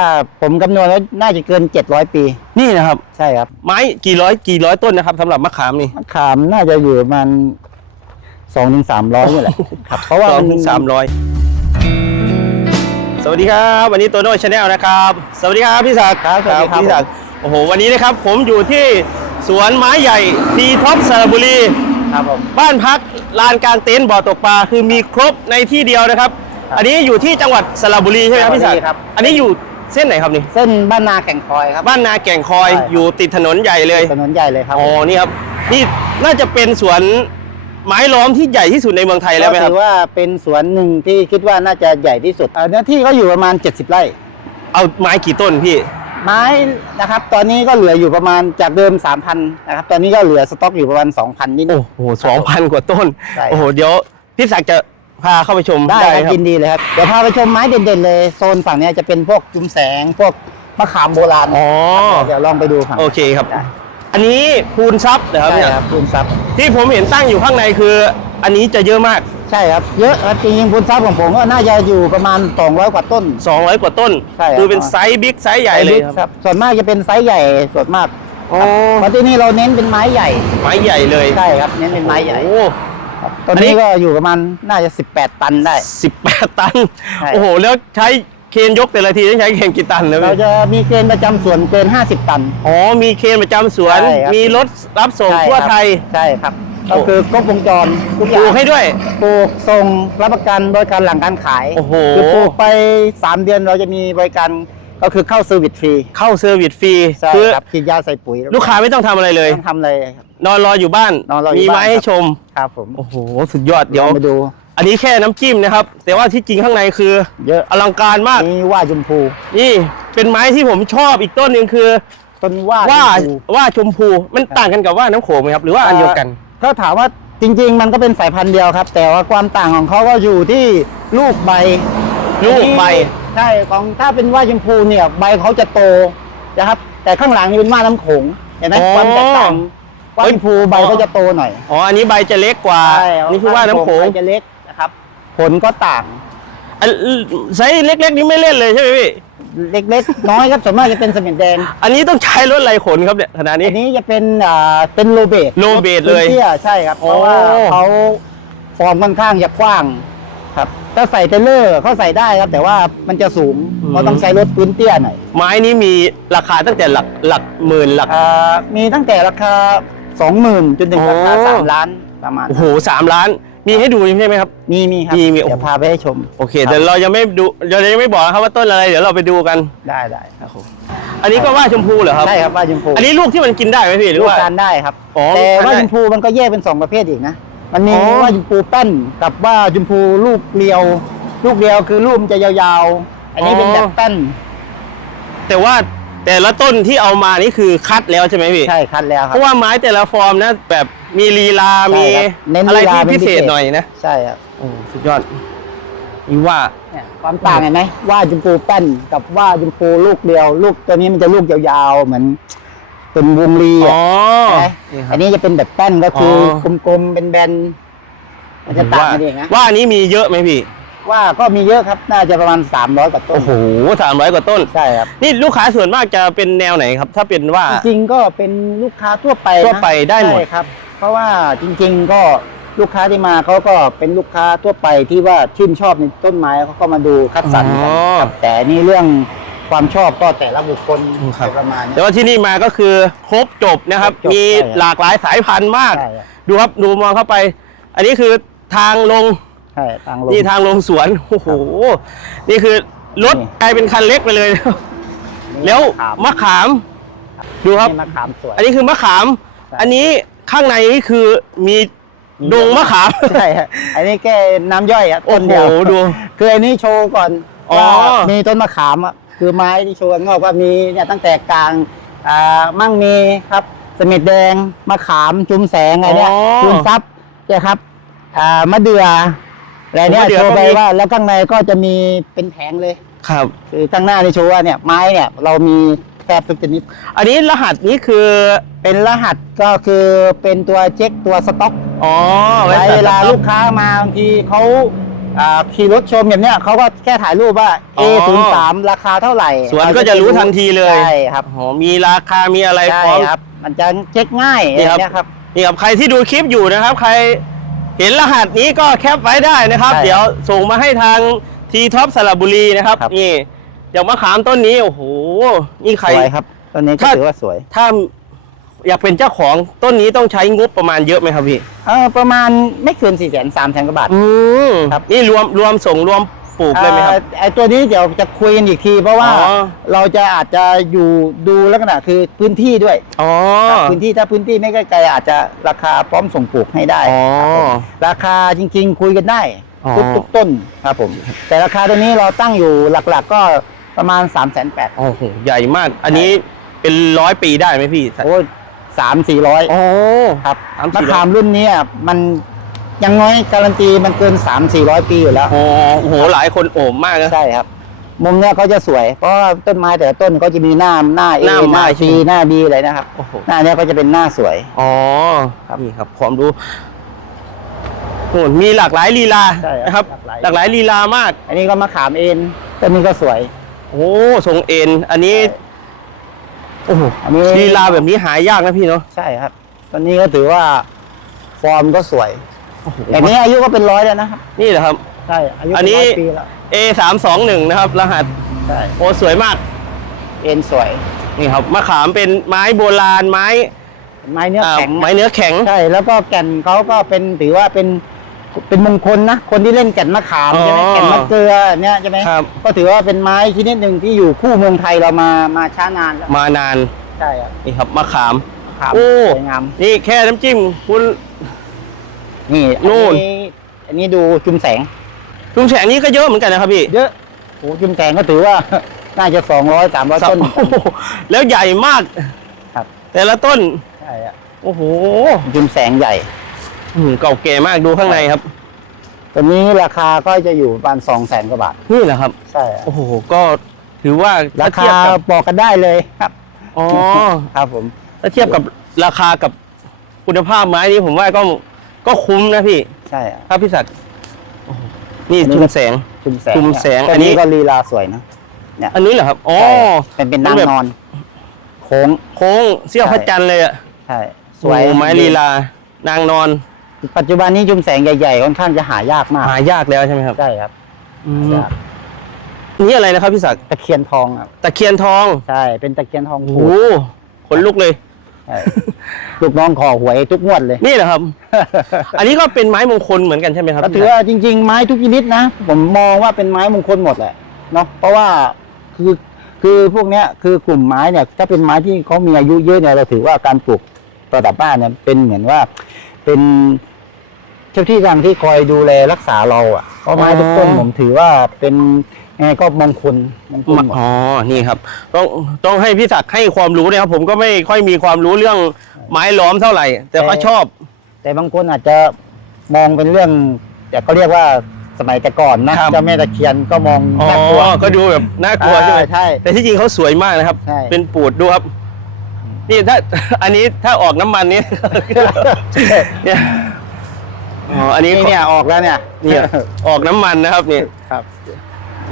อ่าผมคำนวณแล้วน่าจะเกิน 700 ปี นี่นะครับ ใช่ครับไม้กี่ร้อยกี่ร้อยต้นนะครับสำหรับมะขามนี่ มะขามน่าจะอยู่ประมาณสองถึงสามร้อยนี่แหละครับเพราะว่าสองมันถึงสามร้อยสวัสดีครับ วันนี้โตโน่ชาแนลนะครับ สวัสดีครับพี่ศักดิ์ครับสวัสดีครับพี่ศักดิ์โอ้โหวันนี้นะครับผมอยู่ที่สวนไม้ใหญ่ทีท็อปสระบุรีครับผมบ้านพักลานกลางเต็นท์บ่อตกปลาคือมีครบในที่เดียวนะครับครับอันนี้อยู่ที่จังหวัดสระบุรีใช่ไหมครับพี่ศักดิ์สระบุรีครับอันนี้อยู่ เส้นไหนครับนี่เส้นบ้านนาแก่งคอยครับ บ้านนาแก่งคอยใช่ครับ อยู่ติดถนนใหญ่เลยถนนใหญ่เลยครับอ๋อนี่ครับนี่น่าจะเป็นสวนไม้ล้อมที่ใหญ่ที่สุดในเมืองไทยแล้วไหมก็ครัถืบอว่าเป็นสวนหนึ่งที่คิดว่าน่าจะใหญ่ที่สุดเอ่อเนื้อที่ก็อยู่ประมาณ 70 ไร่ เอาไม้กี่ต้นพี่ ไม้นะครับ ตอนนี้ก็เหลืออยู่ประมาณจากเดิม 3,000นะครับ ตอนนี้ก็เหลือสต็อกอยู่ประมาณ 2,000นิดโอ้โหสองพันกว่าต้น ใช่ครับโอ้โห เดี๋ยวพี่ศักดิ์จะ พาเข้าไปชมได้ครับครัยินดีเลยครับ เดี๋ยวพาไปชมไม้เด่นๆเลย โซนฝั่งเนี้ยจะเป็นพวกจุมแสง พวกมะขามโบราณอ๋อเดี๋ยวลองไปดูฝั่งโอเคครับได้อันนี้คูณทรัพย์เหรอครับใช่เนี่ยครับคูณทรัพย์ที่ผมเห็นตั้งอยู่ข้างในคือ อันนี้จะเยอะมากใช่ครับเยอะครับจริงๆคูณทรัพย์ของผมก็น่าจะอยู่ประมาณ 200 กว่าต้น 200 กว่าต้นใช่ครับคือเป็นไซส์บิ๊กไซส์ใหญ่เลยครับส่วนมากจะเป็นไซส์ใหญ่ส่วนมากอ๋อเพราะที่นี่เราเน้นเป็นไม้ใหญ่ ไม้ใหญ่เลยใช่ครับเน้นเป็นไม้ใหญ่โอ้ครับ ต้นอันนี้นี้ก็อยู่ประมาณน่าจะ 18 ตันได้สิบแปดตันใช่โอ้โห แล้วใช้เคนยกแต่ละทีต้องใช้เคนกี่ตันนะเราพี่จะมีเกณฑ์ประจำสวนเกิน 50 ตัน อ๋อ มีเคนประจำสวนใช่ครับมีรถรับส่งใช่ทั่วครับไทย ใช่ครับโอ้ก็คือครบวงจรทุกอปย่าลูงกให้ด้วย ปลูกส่งรับประกันบริการหลังการขาย โอ้โห คือปลูกไป 3 เดือนเราจะมีบริการก็คือเข้าเซอร์วิสฟรี เข้าเซอร์วิสฟรี ใช่คือครับฉีดยาใส่ปุ๋ย ลูกค้าไม่ต้องทำอะไรเลยต้องทำเลยครับ นอนรออยู่บ้าน นอนรออยู่มีบ้านไม้ให้ครับชม ครับผมโอ้โห สุดยอดเดี๋ยว ลองไปดู อันนี้แค่น้ำจิ้มนะครับ แต่ว่าที่จริงข้างในคือเยอะ อลังการมาก นี่ว่าชมพูนี่เป็นไม้ที่ผมชอบอีกต้นหนึ่งคือ ต้นว่าว่าชมพูว่าชมพูมันต่างกันกับว่าน้ำโขงไหมครับ หรือว่าอันเดียวกัน ถ้าถามว่าจริง ๆ มันก็เป็นสายพันธุ์เดียวครับ แต่ว่าความต่างของเขาก็อยู่ที่ลูกใบลูกใบ ใช่ของถ้าเป็นว่าชมพูเนี่ยใบเขาจะโตนะครับ แต่ข้างหลังนี่เป็นว่าน้ำโขงเห็นไหมอ๋อความแตกต่าง ว่าชมพูใบเขาจะโตหน่อยอ๋ออันนี้ใบจะเล็กกว่าใช่นี่คือว่าน้ำโขงใบจะเล็กนะครับ ผลก็ต่างอันไซส์เล็ก ๆ นี้ไม่เล่นเลยใช่ไหมพี่เล็กๆ น้อยครับส่วนมากจะเป็นสมิธแดง อันนี้ต้องใช้รถไรขนครับเนี่ยขนาดนี้ อันนี้จะเป็นอ่าเป็นโลเบตโลเบตเลยตี้ใช่ครับ เพราะว่าโอ้เขาฟอร์มค่อนข้างจะกว้างครับถ้าใส่เทรลเลอร์เขาใส่ได้ครับ แต่ว่ามันจะสูงเพราะต้องใช้รถพื้นเตี้ยหน่อยไม้นี้มีราคาตั้งแต่หลักหลักหมื่นหลักอ่ามีตั้งแต่ราคา 20,000จนถึงราคาโอ้สามล้านประมาณ โอ้โหสามล้าน มีให้ดูใช่ไหมครับ มีมีครับมีมี เดี๋ยวพาไปให้ชม โอเคเดี๋ยวเรายังไม่ดูเรายังไม่บอกนะครับว่าต้นอะไรเดี๋ยวเราไปดูกัน ได้ได้อันนี้ก็ว่าชมพูเหรอครับ ใช่ครับว่าชมพูอันนี้ลูกที่มันกินได้ไหมพี่หรือลูกว่าการได้ครับ อ๋อแต่ลูกว่าทานได้ชมพูมันก็แยกเป็นสองประเภทอีกนะ มันมีอ๋อ ว่าชมพูแป้นกับว่าชมพูลูกเรียว ลูกเรียวคือลูกมันจะยาวๆ อันนี้เป็นแบบแป้น แต่ว่า แต่ละต้นที่เอามานี่คือคัดแล้วใช่ไหมพี่ ใช่คัดแล้วคเพรับราะว่าไม้แต่ละฟอร์มนะแบบมีลีลา ใช่มีครับเน้นอะไรลีลาที่เป็นพิเศษพิเศษหน่อยนะใช่ครับโอ้สุดยอดนี่ว่า เนี่ยความต่างเห็นไหมว่าชมพูแป้นกับว่าชมพูลูกเดียว ลูกตัวนี้มันจะลูกยาวๆเหมือนเป็นวงลีอะอ๋อใช่ไหมนี่ครัอับนนี้จะเป็นแบบแป้นก็คือออกลมๆเป็นแบนๆมันจะต่างกันเองนะว่าอันนี้มีเยอะไหมพี่ ว่าก็มีเยอะครับน่าจะประมาณ 300กว่าต้นโอ้โหสามร้อยกว่าต้น ใช่ครับ นี่ลูกค้าส่วนมากจะเป็นแนวไหนครับ ถ้าเป็นว่า จริงๆก็เป็นลูกค้าทั่วไปนะทั่วไปได้หมด ใช่ครับ เพราะว่าจริง ๆก็ลูกค้าที่มาเขาก็เป็นลูกค้าทั่วไปที่ว่าชื่นชอบในต้นไม้เขาก็มาดูคัดสรรกันครับแต่นี่เรื่องความชอบก็แต่ละบุคคลประมาณนี้ แต่ว่าที่นี่มาก็คือครบจบนะครับ ครบจบมีใช่ครับ หลากหลายสายพันธุ์มาก ใช่ครับ ดูครับดูมองเข้าไป อันนี้คือทางลง ใช่ทางลงนี่ทางลงสวนโอ้โหนี่คือรถนี่กลายเป็นคันเล็กไปเลย แล้วขามมะขาม ดูครับนี่มะขามสวยอันนี้คือมะขามใช่อันนี้ข้างในนี่คือมีดงมะขามใช่ครับอันนี้แค่น้ำย่อยอะโอ้ต้นโหเดียวดูคืออันนี้โชว์ก่อนอ๋อว่ามีต้นมะขามอะคือไม้ที่โชว์ข้างนอกว่ามีเนี่ยตั้งแต่กลางอ่ามั่งมีครับสมิดแดงมะขามจุมแสงอะไรเนี่ยอ๋อจุมซับเนี่ยครับอ่ามะเดื่อ อะไรเนี่ยมะเดื่อโชว์ไปก็มีว่าแล้วข้างในก็จะมีเป็นแผงเลยครับคือข้างหน้านี่โชว์ว่าเนี่ยไม้เนี่ยเรามีแทบทุกชนิดอันนี้รหัสนี้คือเป็นรหัสก็คือเป็นตัวเช็คตัวสต็อกอ๋อไว้ตัดเวลาสต็อกลูกค้ามาบางทีเขาอ่าขี่รถชมอย่างเนี้ยเขาก็แค่ถ่ายรูปว่าอ๋อ A03 ราคาเท่าไหร่ สวนก็จะรู้ทันทีเลย ใช่ครับอ๋อมีราคามีอะไรใช่พร้อมครับ มันจะเช็คง่ายนี่อครับย่างเนี้ยครับนี่ครับ ใครที่ดูคลิปอยู่นะครับ ใคร เห็นรหัสนี้ก็แคปไว้ได้นะครับ ใช่เดี๋ยวส่งมาให้ทางทีท็อปสระบุรีนะครับครับ นี่อย่างมะขามต้นนี้โอ้โหนี่ใคร สวยครับต้นนี้ก็ถ้า ถือว่าสวยถ้าอยากเป็นเจ้าของต้นนี้ต้องใช้งบประมาณเยอะไหมครับพี่ เออประมาณไม่เกิน4ี่แสนสามแสนกว่าบาท อืมครับ นี่รวมรวมส่งรวม ปลูกเลยไหมครับเอ่อไอตัวนี้เดี๋ยวจะคุยกันอีกที เพราะว่าอ๋อ เราจะอาจจะอยู่ดูลักษณะคือพื้นที่ด้วยอ๋อ ครับพื้นที่ถ้าพื้นที่ไม่ใกล้ๆอาจจะราคาพร้อมส่งปลูกให้ได้อ๋อครับผมราคาจริงๆ คุยกันได้อ๋อ ทุกทุกต้นครับผม แต่ราคาตัวนี้เราตั้งอยู่หลักๆ ก็ประมาณ3ามแสนแปดโอ้โหใหญ่มาก อันนี้เป็นร้อยปีได้ไหมพี่โอ้สามสี่ร้อยโอ้ ครับสามมะสี่ร้อยขามรุ่นเนี้ยมันอ ยังน้อยการันตีมันเกิน 3 4 0 0 ปีอยู่แล้วโอ้โหหลายคนโอบมากนะ ใช่ครับ มุมเนี้ยเขาจะสวย เพราะว่าต้นไม้แต่ละต้นก็จะมีหน้าหน้า A หน้าหไม้ น้าใช่ C ไหมหน้า B อะไรนะครับ โอ้โห หน้าเนี้ยก็จะเป็นหน้าสวย อ๋อครับนี่ครับความรู้โอ้มีหลากหลายลีลาใช่นะครับ หลากหลาย หลากหลายลีลามาก อันนี้ก็มะขามเอ็นต้นนี้ก็สวย โอ้ทรงเอ็น อันนี้ โอ้โหอันนี้ลีลาแบบนี้หายากนะพี่เนาะ ใช่ครับต้นนี้ก็ถือว่าฟอร์มก็สวย โอ้โหแบบนี้อายุก็เป็นร้อยแล้วนะครับนี่แหละครับ ใช่อายุอัเป็นนนี้ ร้อยปีแล้ว A สามสองหนึ่งนะครับ รหัสใช่โอ้สวยมากเอ็นสวยนี่ครับมะขามเป็นไม้โบราณไม้ไม้เนื้ออ่าแข็งไม้เนื้อแข็งใช่แล้วก็แก่นเขาก็เป็นถือว่าเป็นเป็นมงคลนะคนที่เล่นแก่นมะขามใช่ไหมอ๋อแก่นมะเกลือเนี่ยใช่ไหมครับ ก็ถือว่าเป็นไม้ชนิดหนึ่งที่อยู่คู่เมืองไทยเรามามาช้านานแล้วมานานใช่ครับนี่ครับมะขาม ขามโอ้ สวยงาม นี่แค่น้ำจิ้มคุณ นี่อันู่นนี้อันนี้ดูจุมแสง ลุงแฉงนี้ก็เยอะเหมือนกันนะครับพี่เยอะโอ้จุมแสงก็ถือว่า น่าจะสองร้อยสามร้อยต้น โอ้โหแล้วใหญ่มากครับ แต่ละต้น ใช่อะโอ้โหจุมแสงใหญ่ อืมเก่าแก่มากดูข้างในครับ ตัวนี้ราคาก็จะอยู่ประมาณสองแสนกว่าบาท นี่แหละครับ ใช่อะโอ้โหก็ถือว่าราถ้าเทีคายบกับบอกกันได้เลยครับ อ๋อ ครับผม ถ้าเทียบกับราคากับคุณภาพไม้นี้ผมว่าก็ ก็คุ้มนะพี่ใช่อะครับพี่ศักดิ์โอ้โหนี่อันนี้ชุมแสง ชุมแสงชุมแสงเนี่ยอันนี้ตัวก็ลีลาสวยนะอันนี้เหรอครับอ๋อใช่เป็นเป็นมันนางแบบนอน โค้ง โค้งเสี้ยวใช่พระจันทร์เลยอะใช่สสววยยไม้ลีลานางนอน ปัจจุบันนี้จุมแสงใหญ่ๆค่อนข้างจะหายากมาก หายากแล้วใช่ไหมครับใช่ครับอืมหายากนี่อะไรนะครับพี่ศักดิ์ตะเคียนทองครับตะเคียนทองใช่เป็นตะเคียนทองโอ้ผูโหกขนลุกเลยใช่ ลูกน้องขอหวยทุกงวดเลย นี่เหรอครับ อันนี้ก็เป็นไม้มงคลเหมือนกันใช่ไหมครับก็พี่ถือศักดิ์ว่าจริง ๆ ไม้ทุกชนิดนะ ผมมองว่าเป็นไม้มงคลหมดแหละเนาะเพราะว่าคือคือพวกเนี้ยคือกลุ่มไม้เนี่ยถ้าเป็นไม้ที่เขามีอายุเยอะเนี่ยเราถือว่าการปลูกประดับบ้านเนี่ยเป็นเหมือนว่าเป็นเจ้าที่ทางที่คอยดูแลรักษาเราอะเพราะไม้ทุกต้นผมถือว่าเป็นยัง ไงก็มงคลมงคลหมดอ๋อ นี่ครับ ต้องต้องให้พี่ศักดิ์ให้ความรู้นะครับ ผมก็ไม่ค่อยมีความรู้เรื่องไม้ล้อมเท่าไหร่ แต่ก็ชอบ แต่บางคนอาจจะมองเป็นเรื่อง แต่ก็เรียกว่าสมัยแต่ก่อนนะครับเจ้าแม่ตะเคียนก็มองอ๋อน่ากลัวก็ดูแบบน่ากลัวใช่ไหมอ่าใช่แต่ที่จริงเขาสวยมากนะครับใช่เป็นปูดดูครับ นี่ถ้าอันนี้ถ้าออกน้ำมันนี้เนี่ยอ๋ออันนี้นี่เนี่ยออกแล้วเนี่ยเนี่ยออกน้ำมันนะครับนี่ครับ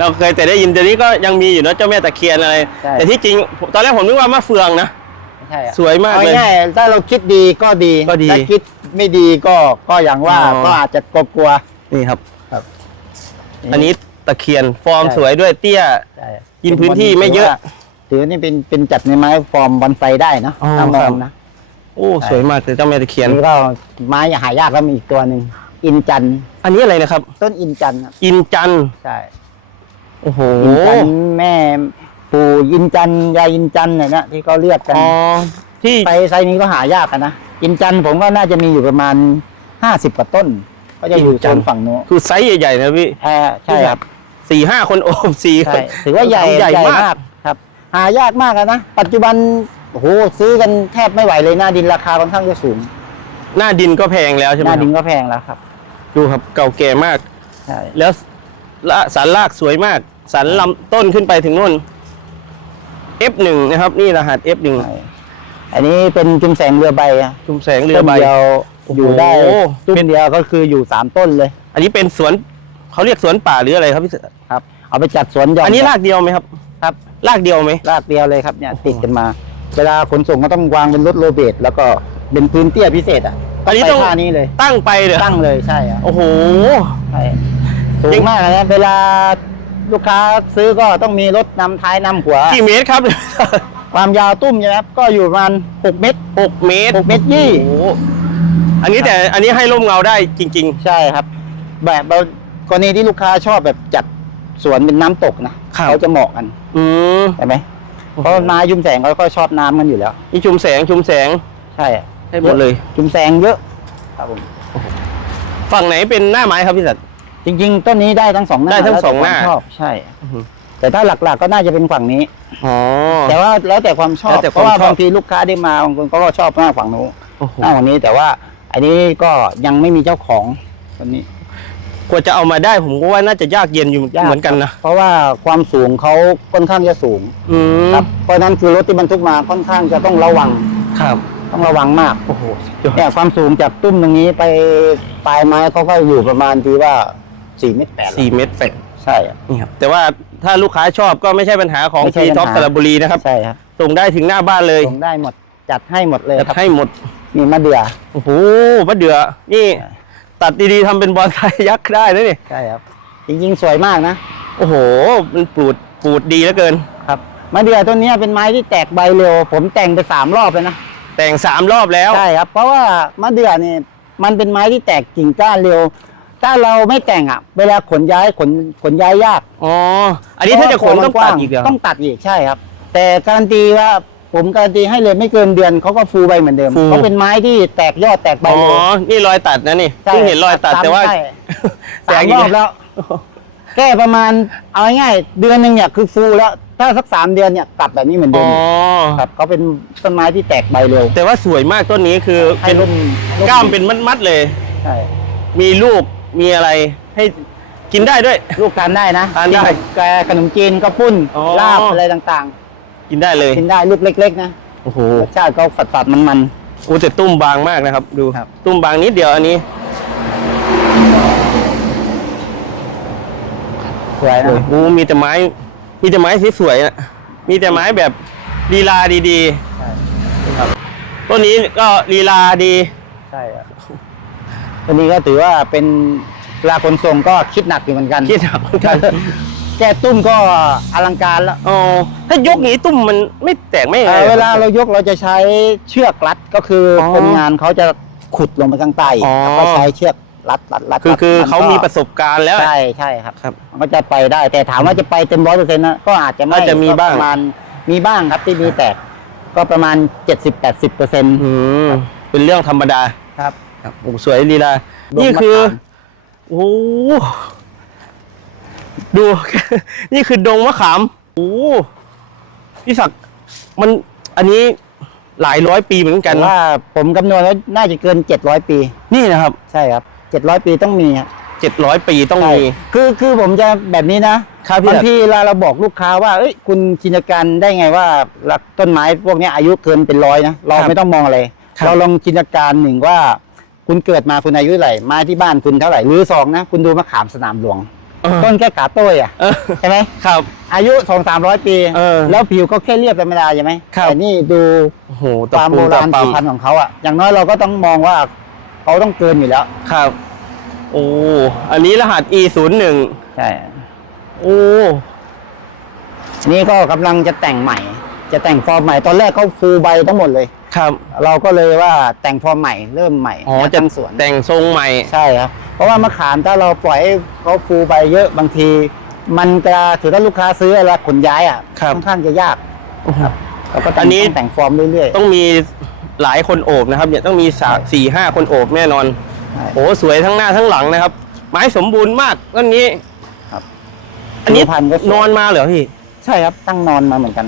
เราเคยแต่ได้ยินแต่นี้ก็ยังมีอยู่นะเจ้าแม่ตะเคียนอะไร ใช่ แต่ที่จริงตอนแรกผมนึกว่ามะเฟืองนะ ใช่อะสวยมากเลยอง่ายๆถ้าเราคิดดีก็ดีก็ดีถ้าคิดไม่ดีก็ก็อย่างว่าอ๋อ ก็อาจจะกลัวนี่ครับ ๆครับ อันนี้ตะเคียนฟอร์มใช่ สวยด้วยเตี้ย ใช่กินพื้นที่ไม่เยอะถือว่านี่เป็นเป็นจัดในไม้ฟอร์มบอนไซได้เนอะอ๋อถ้ามองครับนะโอ้ใช่สวยมากเลยเจ้าแม่ตะเคียน นี่ก็ไม้หายากแล้วมีอีกตัวหนึ่งอินจันทร์อันนี้อะไรนะครับ ต้นอินจันทร์ครับอินจันทร์ใช่ โอ้โหอินจันทร์แม่ปู่อินจันทร์ยายอินจันทร์เนี่ยนะที่เขาเรียกกันอ๋อที่ไปไซส์นี้ก็หายากอะนะอินจันทร์ผมว่าน่าจะมีอยู่ประมาณห้าสิบกว่าต้น ก็จะอยู่โซนฝั่งโน้นคือไซส์ใหญ่ๆนะพี่แอ่ใช่ครับสี่ห้าคนโอบสี่ใช่ถือว่าใหญ่ใหญ่มากครับ หายากมากอะนะปัจจุบันโอ้โหซื้อกันแทบไม่ไหวเลยหน้าดินราคาค่อนข้างจะสูง หน้าดินก็แพงแล้วใช่ไหหมน้าคดิรับนก็แพงแล้วครับ ดูครับเก่าแก่มากใช่แล้วละสันรากสวยมาก สันลำต้นขึ้นไปถึงนู่น F1 นะครับ นี่รหัส F1 ใช่อันนี้เป็นจุมแสงเรือใบอะชุมแสงเรือใบ ต้นเดียวโอ้โหอยู่ได้ต้เป็นนเดียวก็คืออยู่สามต้นเลย อันนี้เป็นสวนเขาเรียกสวนป่าหรืออะไรครับพี่เสือครับ เอาไปจัดสวนหย่อมอันนี้รากเดียวไหมครับ ครับรากเดียวไหม รากเดียวเลยครับเนี่ยติดกันมา เวลาขนส่งก็ต้องวางบนรถโรเบตแล้วก็เป็นพื้นเตี้ยพิเศษอะอันนี้ไปต้องท่านี้เลย ตั้งไปเลยตั้งเลยใช่ครับโอ้โห ใช่สูยังงมากนะเวลา ลูกค้าซื้อก็ต้องมีรถนำท้ายนำหัว กี่เมตรครับ ความยาวตุ้มใช่ไหมครับก็อยู่ประมาณ6เมตร หกเมตรหกเมตรยี่ โอ้โหอันนี้แต่อันนี้ให้ร่มเงาได้จริง ใช่ครับ แบบบางกรณีที่ลูกค้าชอบแบบจัดสวนเป็นน้ำตกนะครับ เขาจะเหมาะกันๆ อืมใช่ไหมเพราะไม้ยุ่มแสงเขาก็ชอบน้ำกันอยู่แล้ว นี่ชุมแสงชุมแสงใช่อะให้หมดเลยจุ่มแสงเยอะ ครับผมฝั่งไหนเป็นหน้าไม้ครับพี่สัตว์ จริง ๆ ต้นนี้ได้ทั้งสองหน้าได้ทั้งแล้วแต่สองหน้า ควมชอบใช่แต่ถ้าหลักๆก็น่าจะเป็นฝั่งนี้ อ๋อ แต่ว่าแล้วแต่ความชอบแล้วแต่เพราะว่าความชอบ บางทีลูกค้าได้มาบางคนก็ชอบหน้าฝั่งนู้นโอ้โหหน้าฝั่งนี้แต่ว่า อันนี้ก็ยังไม่มีเจ้าของต้นนี้กว่าจะเอามาได้ผมก็ว่าน่าจะยากเย็นอยู่ยากเหมือนกันนะเพราะว่าความสูงเขาค่อนข้างจะสูงอืมครับเพราะฉะนั้นคือรถที่บรรทุกมาค่อนข้างจะต้องระวังครับต้องระวังมากโอ้โหสุดยอดเนี่ยความสูงจากตุ้มตรงนี้ไปปลายไม้เขาก็อยู่ประมาณที่ว่า สี่เมตรแปดสี่เมตรแปดใช่อะนี่ครับแต่ว่าถ้าลูกค้าชอบก็ไม่ใช่ปัญหาของไม่ใช่ทีปัญหา ท็อปสระบุรีนะครับใช่ครับส่งได้ถึงหน้าบ้านเลยส่งได้หมดจัดให้หมดเลยจัดครับให้หมดมีมะเดื่อโอ้โหมะเดือนี่ใช่ตัดดีๆทำเป็นบอนไซยักษ์ได้นะนี่ใช่ครับจริงๆสวยมากนะโอ้โห มันปูดปูดดีเหลือเกิน ครับมะเดื่อต้นเนี้ยเป็นไม้ที่แตกใบเร็ว ผมแต่งไปสามรอบเลยนะแต่งสามรอบแล้ว ใช่ครับ เพราะว่ามะเดื่อเนี่ยมันเป็นไม้ที่แตกกิ่งก้านเร็ว ถ้าเราไม่แต่งอะ เวลาขนย้ายขนขนย้ายยากอ๋อ อันนี้ถ้าจะขนต้องเพราตัว่าดอีกเหรอต้องตัดอีกใช่ครับ แต่การันตีว่าผมการันตีให้เลยไม่เกินเดือนเขาก็ฟูใบเหมือนเดิมเขาเป็นไม้ที่แตกยอดแตกใบอ๋อเร็วนี่รอยตัดนะนี่ใช่เพิ่งเห็นรอยตัดแต่ว่าใช่แตสากมอีรกอบแล้ว แก้ประมาณเอาง่ายๆเดือนหนึ่งเนี่ยคือฟูแล้วถ้าสักสามเดือนเนี่ยกลับแบบนี้เหมือนเดิอ๋มอครับเขาเป็นต้นไม้ที่แตกใบเร็ว แต่ว่าสวยมากต้นนี้คือให้เป็นร่มร่กล้ามเป็นมัดๆเลย ใช่ มีลูก มีอะไรให้กินได้ด้วย ลูกทานได้นะทานได้กิกับแกขนมจีนก็ปุ้นอ๋อ ลาบอะไรต่างกินได้เลยๆกินได้ลูกเล็ก ๆ นะโอ้โหรสชาติก็ฝัดๆมัน โอ้แต่ตุ้มบางมากนะครับ ดูครับ ตุ้มบางนิดเดียวอันนี้ ๆสวยโอ้นะโหมีแต่ไม้ มีแต่ไม้สวยๆนะมีแต่ไม้แบบลีลาดีใช่ๆครับต้นนี้ก็ลีลาดี ใช่ครับ วันนี้ก็ถือว่าเป็นเวลาขนส่งก็คิดหนักอยู่เหมือนกัน คิดหนักเหมือนกันแก้ตุ้มก็อลังการแล้วอ๋อถ้ายกนี้ตุ้มมันไม่แตกไม่เอ่อเวลาเรายกเราจะใช้เชือกรัดก็คือออคนงานเขาจะขุดลงไปข้างใต้อ๋อแล้วก็ใช้เชือกรัดรัดรัดคือรัดคือมันเขาก็มีประสบการณ์แล้วใช่ใช่ครับครับ มันก็จะไปได้แต่ถามว่าจะไปเต็มร้อยเปอร์เซ็นต์นะก็อาจจะไม่อาจจะมีก็บ้างประมาณมีบ้างครับที่มีแตกก็ประมาณ70-80เปอร์เซ็นต์อืมเป็นเรื่องธรรมดาครับ ครับโอ้สวยลีลาดงนี่คือมะขามโอ้โหดู นี่คือดงมะขาม โอ้โหพี่ศักดิ์มัน อันนี้หลายร้อยปีเหมือนกันแต่นะว่า ผมคำนวณแล้วน่าจะเกิน700ปี นี่นะครับ ใช่ครับ700ปีต้องมีครับเจ็ดร้อยปีต้องใช่มี คือคือผมจะแบบนี้นะครับพี่บางทีเวลาเราบอกลูกค้าว่าเอ้ยคุณจินตนาการได้ไงว่ารักต้นไม้พวกเนี้ยอายุเกินเป็นร้อยนะ เราครับไม่ต้องมองอะไรครับเราลองจินตนาการหนึ่งว่า คุณเกิดมาคุณอายุเท่าไหร่ไม้ที่บ้านคุณเท่าไหร่หรือสองนะคุณดูมะขามสนามหลวง เออ ต้นแค่ขาโต้ยอะเออใช่ไหมครับ อายุสองสามร้อยปี เออแล้วผิวก็แค่เรียบธรรมดาใช่ไหมครับ แต่นี่ดูโอ้โหคตะวามปูโบตะราณปั๊ผิมวพันธุ์ของเขาอะอย่างน้อยเราก็ต้องมองว่าเขาต้องเกินอยู่แล้วครับ โอ้อันนี้รหัส e ศูนย์หนึ่งใช่โอ้นี่ก็กำลังจะแต่งใหม่ จะแต่งฟอร์มใหม่ตอนแรกเขาฟูลใบทั้งหมดเลย ครับเราก็เลยว่าแต่งฟอร์มใหม่เริ่มใหม่อ๋อนะจะทั้งสวนแต่งทรงใหม่ใช่ครับ เพราะว่ามะขามถ้าเราปล่อยให้เขาฟูลใบเยอะบางที มันจะถือถ้าลูกค้าซื้ออะไรขนย้ายอะครับค่อนข้างจะยากโอ้โหเราก็แต่อังนนี้ต้องแต่งฟอร์มเรื่อยต้องมีหลายคนโอบนะครับเนี่ยต้องมีสามสี่ห้าคนโอบแน่นอนๆใช่โอ้สวยทั้งหน้าทั้งหลังนะครับ ไม้สมบูรณ์มากต้นนี้ครับ อันนี้ผิวพันธุ์ก็สวยนอนมาเหรอพี่ใช่ครับตั้งนอนมาเหมือนกัน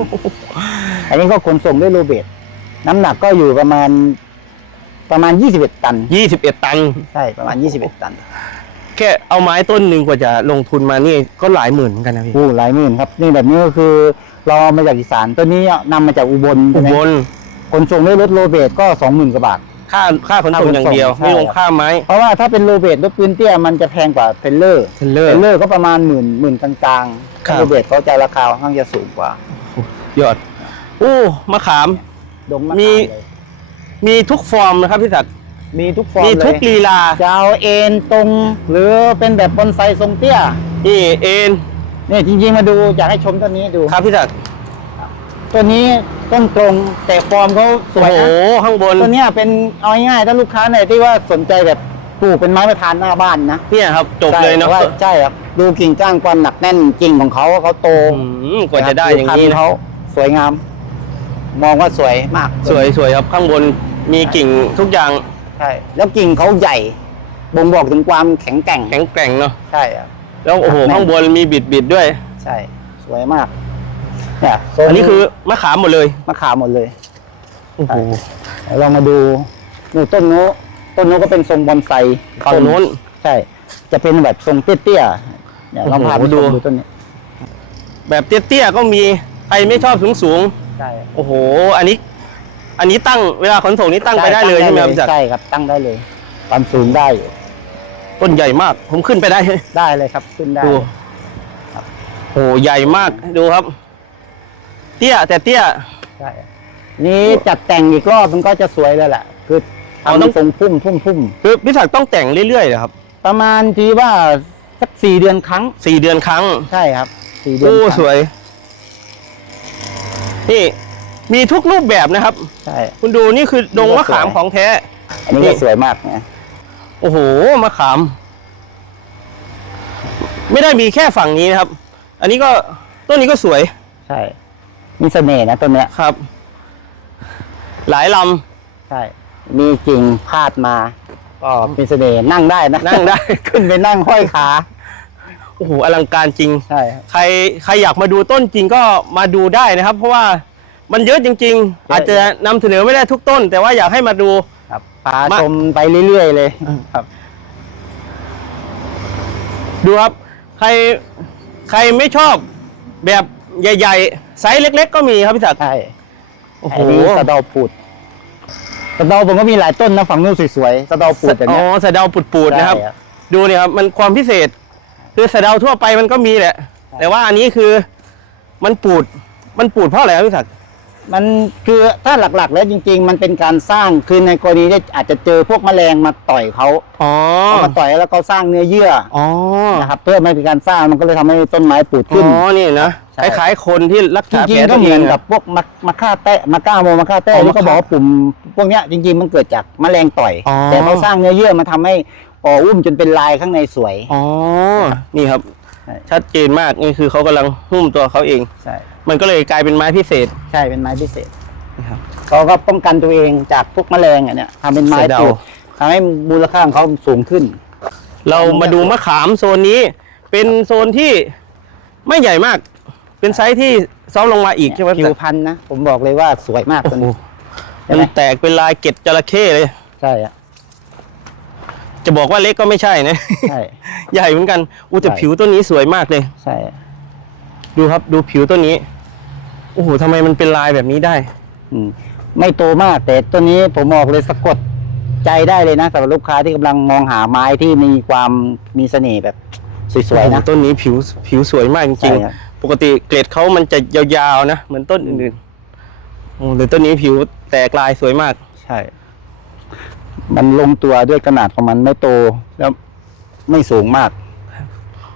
อันนี้ก็ขนส่งด้วยโรเบต น้ำหนักก็อยู่ประมาณประมาณ 21 ตันยี่สิบเอ็ดตัน ใช่ประมาณ 21 ตันแค่เอาไม้ต้นหนึ่งกว่าจะลงทุนมานี่ก็หลายหมื่นเหมือนกันนะพี่โอ้หลายหมื่นครับ นี่แบบนี้ก็คือเราเอามาจากอีสานตัวนี้นำมาจากอุบลอุใช่ไหมบลขนส่งด้วยรถโรเบตก็20,000กว่าบาท ค่าค่าขนส่งอย่างเดียวใช่ไม่รวมค่าไม้เพราะว่าถ้าเป็นโรเบตรถปืนเตี้ยมันจะแพงกว่าเทรลเลอร์เทรลเลอร์เทรลเลอร์ก็ประมาณหมื่นหมื่นกลางๆครับโรเบตเขาจะราคาค่อนข้างจะสูงกว่า ยอด โอ้มะขาม ดงมะมีขามเลยมีทุกฟอร์มนะครับพี่ศักดิ์มีทุกฟอร์มมีเลทุกยลีลาจะเอาเอ็นตรง หรือเป็นแบบบอนไซทรงเตี้ยนี่เอ็นนี่จริงๆมาดูอยากให้ชมต้นนี้ดู ครับพี่ศักดิ์ตัวนี้ต้นตรงแต่ฟอร์มเขาสโอ้วยโหนะข้างบนตัวเนี้ยเป็นเอาง่ายๆถ้าลูกค้าไหนที่ว่าสนใจแบบปลูกเป็นไม้ประทานหน้าบ้านนะเนี่ยครับ จบเลยเนาะใช่ว่าใช่ครับดูกิ่งก้านความหนักแน่นกิ่งของเขาเขาโตอืมกว่าจะได้อย่างนี้นี้นะเขาสวยงาม มองว่าสวยมากสวยสวยครับข้างบนมีกิ่งทุกอย่างใช่แล้วกิ่งเขาใหญ่บ่งบอกถึงความแข็งแกร่งแข็งแกร่งเนาะใช่ครับแล้วโอ้โหแน่นข้างบนมีบิดบิดด้วย ใช่ สวยมากเนี่ยโซอันนี้คือมะขามหมดเลยมะขามหมดเลยโอ้โหเดี๋ยวเรามาดูนู่นต้นนู้นต้นนู้นก็เป็นทรงบอนไซฝั่งโน้น ใช่ จะเป็นแบบทรงเตี้ยๆเนี่ยลองพาไปโอ้โหดูดูดูต้นนี้แบบเตี้ยๆก็มีใครไม่ชอบสูงสูงใช่ๆโอ้โห อันนี้ อันนี้ตั้งเวลาขนส่งนี้ตั้งไปได้เลยใช่ไหมครับพี่ศักดิ์ใช่ครับตั้งได้เลยความสูงได้อยู่ต้นใหญ่มาก ผมขึ้นไปได้ได้เลยครับ ขึ้นได้ดูโอ้โหใหญ่มากดูครับ เตี้ยแต่เตี้ยใช่นี้จัดแต่งอีกรอบมันก็จะสวยเลยแหละคือเอาทำต้องทรงพุ่มพุ่มพุ่มคือพี่ศักดิ์ต้องแต่งเรื่อยๆเหรอครับ ประมาณทีว่าสักสี่เดือนครั้งสี่เดือนครั้ง ใช่ครับสี่เดือนโอ้ครั้งสวย นี่มีทุกรูปแบบนะครับ ใช่ คุณดูนี่คือดงมะขามสวยของแท้ อันนี้นี่ก็สวยมากนะโอ้โหมะขาม ไม่ได้มีแค่ฝั่งนี้นะครับ อันนี้ก็ต้นนี้ก็สวย ใช่ มีเสน่ห์นะต้นเนี้ยครับ หลายลใช่ มีกิ่งพาดมาก็มีเสน่ห์นั่งได้นะนั่งได้ ขึ้นไปนั่งห้อยขาำโอ้โหอลังการจริง ใช่ครับ ใครใครอยากมาดูต้นจริงก็มาดูได้นะครับ เพราะว่ามันเยอะจริง ๆ อาจจะนำเสนอไม่ได้ทุกต้น แต่ว่าอยากให้มาดู ครับพามา ชมไปเรื่อยๆเลยครับ ดูครับ ใครใครไม่ชอบแบบใหญ่ๆไซส์เล็ก ๆ ก็มีครับพี่ศักดิ์ใช่โอ้โหอันนี้สะเดาปูดสะเดาผมก็มีหลายต้นนะฝั่งนู้นสวยๆสะเดาปูดอย่างอ๋เนี้ยอสะเดาปุดๆนะครับ ใช่ดูเนี่ยครับมันความพิเศษ คือสะเดาทั่วไปมันก็มีแหละ แต่ว่าอันนี้คือมันปูดมันปูดเพราะอะไรครับพี่ศักดิ์มันคือถ้าหลักๆ แล้วจริง ๆ มันเป็นการสร้างคือในกรณีที่อาจจะเจอพวกแมลงมาต่อยเขาอ๋อเอามาต่อยแล้วก็สร้างเนื้อเยื่ออ๋อนะครับเพื่อไม่เป็นการสร้างมันก็เลยทำให้ต้นไม้ปูดอ๋ขึ้นอนี่นะใช่ คล้ายๆคนที่รักจษาริแผงลๆก็ตัวเหเอมือนงกับพวกมะมะค่าแตะมะก้าโมมะค่าแตะอ๋อที่เขามะค่าบอกว่าปุ่มพวกเนี้ยจริง ๆ มันเกิดจากแมลงต่อยอ๋อแต่เขาสร้างเนื้อเยื่อมาทำให้ อ่ออุ้มจนเป็นลายข้างในสวย อ๋อ นี่ครับ ใช่ ชัดเจนมากนี่คือเขากำลังหุ้มตัวเขาเอง ใช่มันก็เลยกลายเป็นไม้พิเศษใช่เป็นไม้พิเศษนะครับ เขาก็ป้องกันตัวเองจากพวกแมลงอะเนี่ยทำเป็นไม้เสะเดาปลูกทำให้มูลค่าของเขาสูงขึ้น เรามาดูมะขามโซนนี้ เป็นโซนที่ไม่ใหญ่มาก เป็นไซส์ที่ซอฟต์ลงมาอีกใช่ไหมผิวพันธุ์นะ ผมบอกเลยว่าสวยมากโอ้ตัวโหนี้เห็มันนไหมแตกเป็นลายเกล็ดจระเข้เลย ใช่อะ จะบอกว่าเล็กก็ไม่ใช่นะ ใช่ ใหญ่เหมือนกันอู้แต่ใช่ ผิวต้นนี้สวยมากเลย ใช่ ดูครับดูผิวต้นนี้ โอ้โหทำไมมันเป็นลายแบบนี้ได้ อืมไม่โตมากแต่ตัวนี้ผมบอกเลยสะกดใจได้เลยนะสำหรับลูกค้าที่กำลังมองหาไม้ที่มีความมีเสน่ห์แบบสวยๆนะต้นนี้ผิวผิวสวยมากจใช่ริงครับ ๆ ปกติเกล็ดเขามันจะยาวๆนะ เหมือนต้นอื่นๆโอ้แต่ต้นนี้ผิวแตกลายสวยมาก ใช่ มันลงตัวด้วยขนาดของมันไม่โต แล้วไม่สูงมาก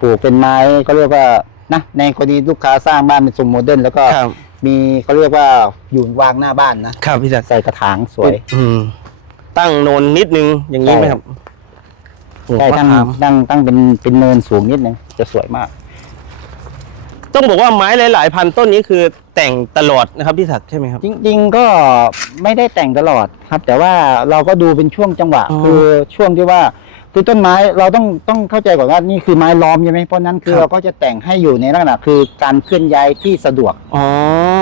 ปลูกเป็นไม้ก็เรียกว่านะในกรณีลูกค้าสร้างบ้านเป็นทรงโมเดิร์นแล้วก็ครับมีเขาเรียกว่าอยู่วางหน้าบ้านนะครับพี่จักรใส่กระถางสวย อืมตั้งโนนนิดนึงอย่างนี้ไหมครับโอ้ใช่มะตั้งขาม ตั้งตั้งเป็นเป็นเนินสูงนิดนึงจะสวยมาก ต้องบอกว่าไม้หลาย ๆ พันต้นนี้คือ แต่งตลอดนะครับพี่ศักดิ์ใช่ไหมครับ จริง ๆ ก็ไม่ได้แต่งตลอดครับ แต่ว่าเราก็ดูเป็นช่วงจังหวะ อ๋อคือช่วงที่ว่าคือต้นไม้เราต้องต้องเข้าใจก่อนว่านี่คือไม้ล้อมใช่ไหมเพราะนั้นคือครับ เราก็จะแต่งให้อยู่ในลักษณะคือการเคลื่อนย้ายที่สะดวกอ๋อ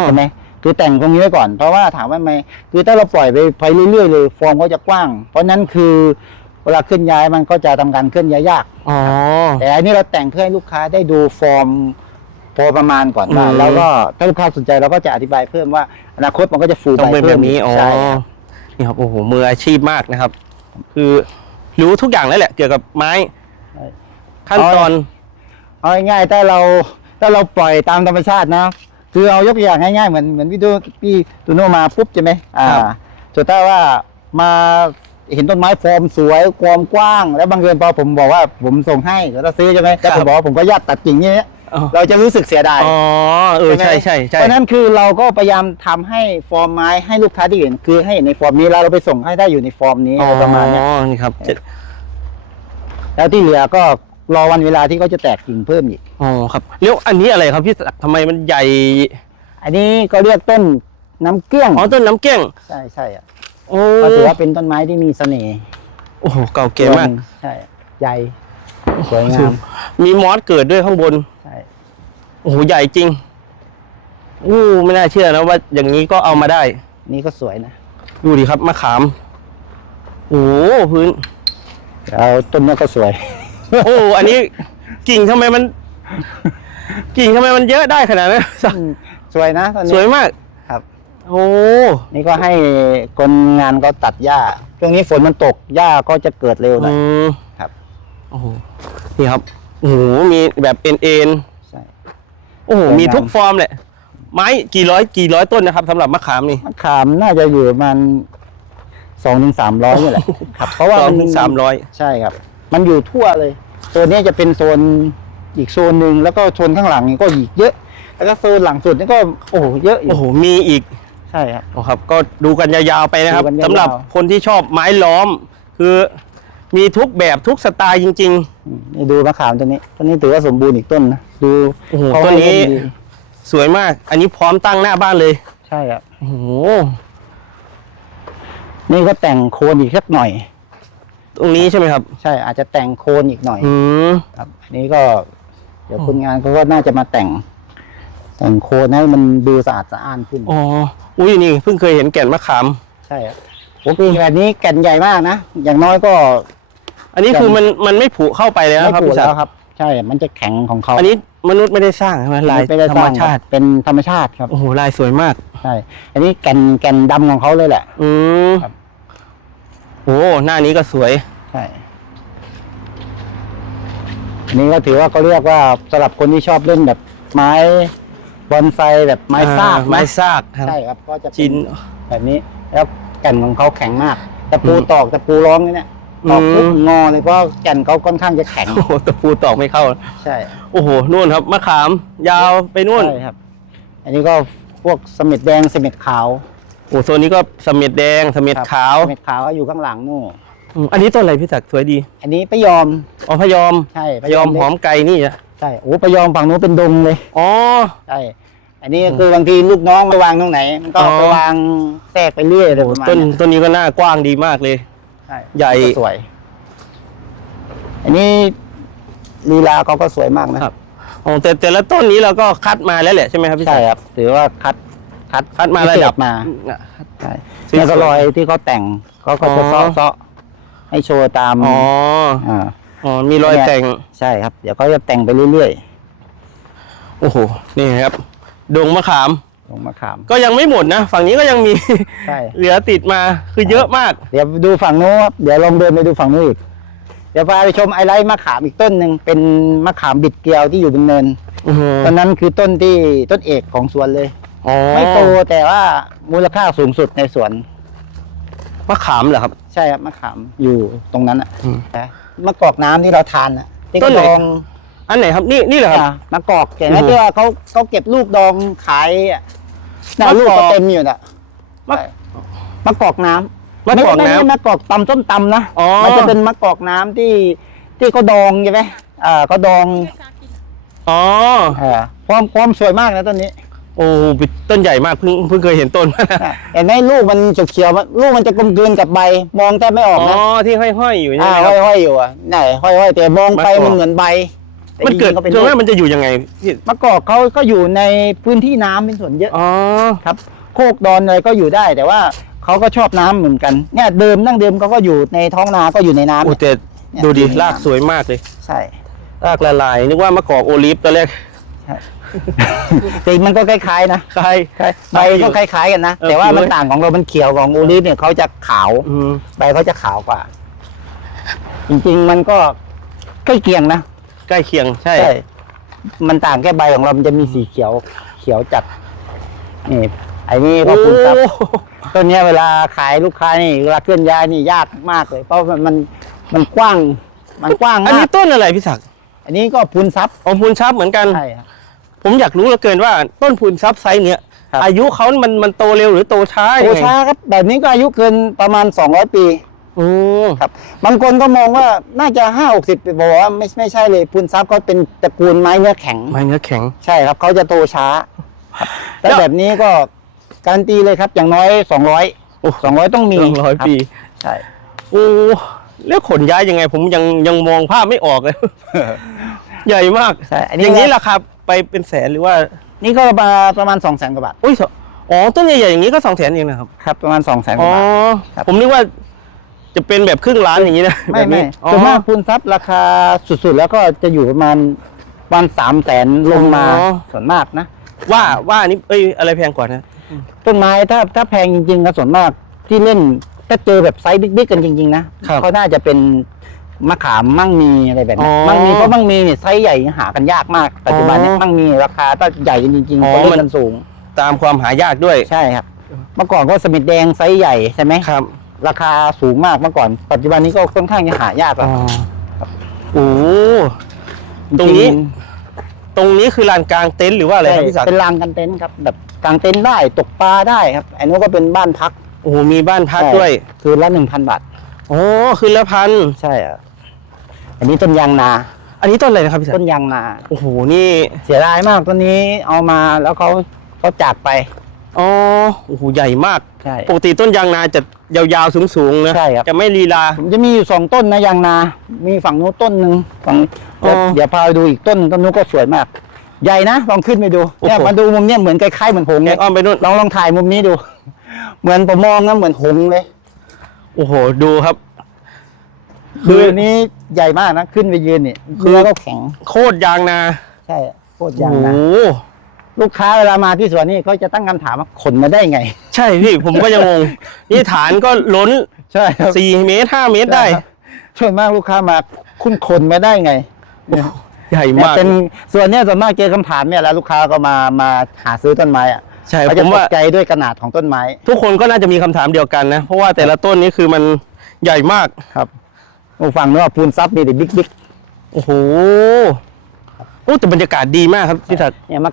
ใช่ไหมคือแต่งตรงนี้ไว้ก่อนเพราะว่าถามว่าทำไมคือถ้าเราปล่อยไปไปเรื่อยๆเลยฟอร์มก็จะกว้าง เพราะนั้นคือเวลาเคลื่อนย้ายมันก็จะทำการเคลื่อนย้ายยาก อ๋อ แต่อันนี้เราแต่งเพื่อให้ลูกค้าได้ดูฟอร์ม พอประมาณก่อนว่าอืม แล้วก็ถ้าลูกค้าสนใจเราก็จะอธิบายเพิ่มว่าอนาคตมันก็จะฟูต้องเป็นใแบบนี้อ๋อใช่ครับ นี่ครับโอ้โหมืออาชีพมากนะครับ คือรู้ทุกอย่างแล้วแหละ เกี่ยวกับไม้ ใช่ ขั้นตอน เอาง่ายๆถ้าเราถ้าเราปล่อยตามธรรมชาตินะ คือเอายกตัวอย่างง่ายๆ เหมือนเหมือนพี่ดูพี่ตูโนมาปุ๊บใช่ไหมอ่าครับส่วนถ้าว่ามาเห็นต้นไม้ฟอร์มสวยความกว้าง แล้วบังเอิญพอผมบอกว่าผมส่งให้แล้วเราซื้อใช่ไหมแล้วผมบอกว่าผมก็ญาติตัดกิ่งอย่างเงี้ย อ๋อ เราจะรู้สึกเสียดายอ๋อเออไหมใช่ใช่ใช่ เพราะฉะนั้นคือเราก็พยายามทำให้ฟอร์มไม้ให้ลูกค้าที่เห็นคือให้เห็นในฟอร์มนี้แล้วเราไปส่งให้ได้อยู่ในฟอร์มนี้อะไรประมาณเนี้ย อ๋อนี่ครับจะแล้วที่เหลือก็รอวันเวลาที่เขาจะแตกกิ่งเพิ่มอีก อ๋อครับแล้วอันนี้อะไรครับพี่ศักดิ์ทำไมมันใหญ่อันนี้ก็เรียกต้นน้ำเกลี้ยง อ๋อต้นน้ำเก้งใช่ใช่อะโอ้ก็ถือว่าเป็นต้นไม้ที่มีเสน่ห์โอ้โหเก่าเก๋มาก ใช่ ใหญ่ สวยงาม มีมอสเกิดด้วยข้างบนใช่ โอ้โหใหญ่จริงอู้ไม่น่าเชื่อนะว่าอย่างนี้ก็เอามาได้ นี่ก็สวยนะ ดูดิครับมะขาม โอ้โหพื้นแล้วต้นนี้ก็สวย โอ้อันนี้กิ่งทำไมมัน กิ่งทำไมมันเยอะได้ขนาดนั้นสวยนะตอนสนี้วยมากครับ โอ้นี่ก็ให้คนงานก็ตัดหญ้าช่วงนี้ฝนมันตกหญ้าก็จะเกิดเร็วหน่อยอืมครับ โอ้โหนี่ครับโอ้โหมีแบบเอ็นเอ็นใช่ โอ้โหสวยงามมีทุกฟอร์มแหละ ไม้กี่ร้อยกี่ร้อยต้นนะครับสำหรับมะขามนี่ มะขามน่าจะอยู่ประมันสองถึงสามร้อยนี่แหละครับ เพราะว่าสองมันถึงสามร้อยใช่ครับ มันอยู่ทั่วเลยโซนนี้จะเป็นโซนอีกโซนหนึ่งแล้วก็โซนข้างหลังนี่ก็อีกเยอะ แล้วก็โซนหลังสุดนี่ก็โอ้โหเยอะอยู่โอ้โหมีอีกใช่ครับโอ้ครับ ก็ดูกันยาวๆไปนะครับดูกันยาวๆสำหรับคนที่ชอบไม้ล้อม คือ มีทุกแบบทุกสไตล์จริงอืมนี่ดูมะขามตัวนี้ต้นนี้ถือว่าสมบูรณ์อีกต้นนะดูโอ้โหเขาต้นนี้ ให้ดีๆ สวยมาก อันนี้พร้อมตั้งหน้าบ้านเลย ใช่ครับโอ้โห นี่ก็แต่งโคนอีกสักหน่อย ตรงนี้ใช่ไหมครับ ใช่อาจจะแต่งโคนอีกหน่อย อืม ครับอันนี้ก็ เดี๋ยวคนงานเขาก็น่าจะมาแต่ง แต่งโคนให้มันดูสะอาดสะอ้านขึ้นอ๋อ อุ้ยนี่เพิ่งเคยเห็นแก่นมะขาม ใช่ครับโอ้ปีแบบนี้แก่นใหญ่มากนะอย่างน้อยก็ อันนี้คือมันมันไม่ผุเข้าไปเลยไม่นะครับปวดพี่ศักแล้วดิ์ครับ ใช่มันจะแข็งของเขาอันนี้มนุษย์ไม่ได้สร้างใช่ไหมลายไม่ได้ธรสรมร้างชาติ เป็นธรรมชาติครับโอ้โหลายสวยมาก ใช่อันนี้แก่นแก่นดำของเขาเลยแหละ อืมครับ โอ้หน้านี้ก็สวย ใช่อันนี้ก็ถือว่าก็เรียกว่าสำหรับคนที่ชอบเล่นแบบไม้บอนไซแบบไม้ซากอ่ไม้นะซากครับใช่ครับก็จะเป็ จิน แบบนี้แล้วแก่นของเขาแข็งมากตะปูอืม ตอกตะปูร้องนี่เนี่ย ตอกปุ๊บอืมงอเลยเพราะแก่นเขาค่อนข้างจะแข็ง โอ้โหตะปูตอกไม่เข้า ใช่โอ้โหนู่นครับมะขามยาวไปนู่น ใช่ครับ อันนี้ก็พวกเสม็ดแดงเสม็ดขาวโอ้โซนนี้ก็เสม็ดแดงเสม็ดครับขาวเสม็ดขาวก็อยู่ข้างหลังนู่นอืมอันนี้ต้นอะไรพี่ศักดิ์สวยดีอันนี้พะยอมอ๋อพะยอมใช่พะยอมหอมไก่นี่อะใช่โอ้พะยอมฝั่งนู้นเป็นดงเลย อ๋อ ใช่ อันนี้คือบางทีลูกน้องไปวางตรงไหน มันก็อ๋อ ไปวางแทรกไปเรื่อยเลยประมาณต้นเนี้ยต้นนี้ก็หน้ากว้างดีมากเลย ใช่ใหญ่ ก็สวย อันนี้ลีลาเขาก็สวยมากนะครับ อ๋อแต่แต่ละต้นนี้เราก็คัดมาแล้วแหละใช่ไหมครับพี่ใช่ศักดิ์ครับถือว่าคัดคัดคัดมาระดับพิเศษมาอะ ใช่สวยๆเนี่ยก็รอยที่เขาแต่งเขาก็จะอ๋อ เซาะเซาะให้โชว์ตามอ๋ออ่า อ๋อมีรอยเนี่ย แต่ง ใช่ครับ เดี๋ยวเขาจะแต่งไปเรื่อยโอ้โห นี่ครับ ดงมะขามๆล งมาขาม ก็ยังไม่หมดนะ ฝั่งนี้ก็ยังมี ใช่ เหลือติดมาคือเยอะมาก เดี๋ยวดูฝั่งนู้นครับเดี๋ยวลองเดินไปดูฝั่งนู้นอีก เดี๋ยวพาไปชมไอไลท์มะขามอีกต้นหนึ่งเป็นมะขามบิดเกลียวที่อยู่บนเนินอือฮึต้นนั้นคือต้นที่ต้นเอกของสวนเลย อ๋อไม่โตแต่ว่ามูลค่าสูงสุดในสวน มะขามเหรอครับ ใช่ครับมะขามอยู่ตรงนั้นอะอืมนะมะกอกน้ำที่เราทานอะที่ต้เขานไหน ดองอันไหนครับนี่นี่เหรอครับ อะมะกอกเห็นไหมอือฮึที่ว่าเขาเขาเก็บลูกดองขายอะ น่ะมะกอกลูกก็เต็มอยู่น่ะมะใช่มะกอกน้ำมะกอกไม่น้ำไม่ใช่มะกอกตำส้มตำนะอ๋อ มันจะเป็นมะกอกน้ำที่ที่เขาดองใช่ไหมอ่าเขาดองอ๋อ อ่าความความสวยมากนะต้นนี้โอ้ต้นใหญ่มากเพิ่งเพิ่งเคยเห็นต้น อะเห็นไหมลูกมันเขียวๆมันลูกมันจะกลมกลืนกับใบ มองแทบไม่ออกอ๋อนะที่ห้อยๆอยู่ใช่อ่าไหมครับ ห้อยๆอยู่อะไหนห้อยๆแต่มองไปมะกอก มันเหมือนใบ แต่มันเกิดจริงๆเป็นส่วนลูมากกมันจะอยู่ยังไงพี่มะกอกเขาก็อยู่ในพื้นที่น้ำเป็นส่วนเยอะ อ๋อ ครับโคกดอนอะไรก็อยู่ได้ แต่ว่าเขาก็ชอบน้ำเหมือนกันเนี่ยเดิมนั่งเดิมเขาก็อยู่ในท้องนาก็อยู่ในน้ำโอ้เนี่ยแต่ดูดิเนี่ยรากสวยมากเลยใช่ รากละลายนึกว่ามะกอกโอลิฟตอนแรกใช่แต่มันก็คล้ายๆนะใครใบก็คล้ายๆกันนะเออแต่ว่ามันผิวต่างของเรา มันเขียวของโอลิฟเนี่ยเขาจะขาว อืม ใบเขาจะขาวกว่า จริงๆมันก็ใกล้เคียงนะ ใกล้เคียงใช่ ใช่มันต่างแค่ใบของเรามันจะมีสีเขียว เขียวจัด นี่ไอ้นี่ก็โอ้คุณครับต้นเนี้ยเวลาขายลูกค้านี่เวลาเคลื่อนย้ายนี่ยากมากเลย เพราะมันมันมันกว้าง มันกว้างอันมานี้กต้นอะไรพี่ศักดิ์อันนี้ก็พูนซับอ๋อพูนซับเหมือนกัน ใช่ครับ ผมอยากรู้เหลือเกินว่าต้นพูนซับไซส์เนี้ยครับ อายุเขามันมันโตเร็วหรือโตช้าโตยังไงช้าครับแบบนี้ก็อายุเกินประมาณ 200 ปี โอ้ครับบางคนก็มองว่าน่าจะห้าหกสิบปีบอกว่าไม่ไม่ใช่เลยพูนซับเขาเป็นตระกูลไม้เนื้อแข็ง ไม้เนื้อแข็ง ใช่ครับเขาจะโตช้าครับแล้แล้ววแบบนี้ก็การันตีเลยครับ อย่างน้อยสองร้อยโอ้สองร้อยต้องมีสองร้อยคบปีใช่โอ้แล้วขนย้ายยังไง ผมยังยังมองภาพไม่ออกเลยใหญ่มากใช่อันอนี้ย่างนี้ก็ราคาไปเป็นแสนหรือว่า นี่ก็ประมาณประมาณสองแสนกว่าบาทอุ้ยสอ๋อต้นใหญ่ๆอย่างนี้ก็สองแสนเองนะครับครับ ประมาณสองแสนกอ๋ว่าอบาทครับผมนึกว่า จะเป็นแบบครึ่งล้านอย่างนี้นะไม่แบบไม่นี้อ๋อส่วนมากพูนซับราคาสุดๆ แล้วก็จะอยู่ประมาณประมาณสามแสนลงมาอ๋อส่วนมากนะ ว่าว่าอันนี้เอ้ยอะไรแพงกว่านะ ต้นไม้ถ้าถ้าแพงจริงๆก็ส่วนมากที่เล่นถ้าเจอแบบไซส์บิ๊กๆกันจริงๆนะครับเขาน่าจะเป็นมะขามมั่งมีอะไรแบบนี้อ๋อมั่งมีเพราะมั่งมีเนี่ยไซส์ใหญ่หากันยากมากปัจจุบันเนี่ยอ๋อมั่งมีราคาก็ใหญ่กันจริงอ๋ๆอ ก็เล่มันนกันสูงตามความหายากด้วยใช่ครับ เมื่อก่อนก็สมิธแดงไซส์ใหญ่ใช่ไหมครับ ราคาสูงมากเมื่อก่อน ปัจจุบันนี้ก็ค่อนข้างจะหายากอ๋แล้อวโอ้ตรงนี้ ตรงนี้คือลานกลางเต็นท์หรือว่าอะไรใช่ครับพี่ศักดิ์เป็นลานกันเต็นท์ครับ แบบกางเต็นท์ได้ตกปลาได้ครับไอ้นู้นก็เป็นบ้านพักโอ้โหมีบ้านพักใช่ด้วย คืนละหนึ่งพันบาทโอ้คืนละพันใช่ครับอันนี้ต้นยางนา อันนี้ต้นอะไรนะครับพี่ศักต้นดิ์ยางนาโอ้โหนี่ เสียดายมากต้นนี้เอามาแล้วเขาเขาจากไป อ๋อโอ้โหใหญ่มาก ใช่ ปกติต้นยางนาจะยาวๆสูงๆนะใช่ครับ จะไม่ลีลา ผมจะมีอยู่สองต้นนะยางนา มีฝั่งนู้นต้นหนึ่งฝั่งอ๋อเดี๋ยวพาไปดูอีกต้นหนึ่งต้นนู้นก็สวยมาก ใหญ่นะลองขึ้นไปดูโอ้โห เนี่ยมาดูมุมเนี้ยเหมือนคล้ายๆเหมือนหงส์แกเลยอ้อมไปนู่นลองลองถ่ายมุมนี้ดู เหมือนผมมองนะเหมือนหงส์เลยโอ้โห ดูครับ คืคือออันนี้ใหญ่มากนะขึ้นไปยืนเนี่ยคือเนื้อก็แข็งโคตรยางนาใช่โคตรโอ้ยางโหนะ ลูกค้าเวลามาที่สวนนี่เขาจะตั้งคำถามว่าขนมาได้ไง ใช่พี่ผมก็ยังงงนี่ฐานก็ล้นใช่ครับสี่เมตรห้าเมตรได้ครับส่วนมากลูกค้ามาคุณขนมาได้ไงเนี่ยใหญ่เนี่ยมากเป็นส่วนเนี้ยส่วนมากเจอคำถามเนี่ยแล้วลูกค้าก็มามาหาซื้อต้นไม้อะใช่เขาผจะมตว่ากใจด้วยขนาดของต้นไม้ทุกคนก็น่าจะมีคำถามเดียวกันนะ เพราะว่าแต่ละต้นนี้คือมันใหญ่มาก ครับโอ้ฟังเนื้อพูนซับนี่ดิบิ๊กบิ๊กโอ้โหโอ้แต่บรรยากาศดีมากครับพี่ศักดิ์เนี่ยมา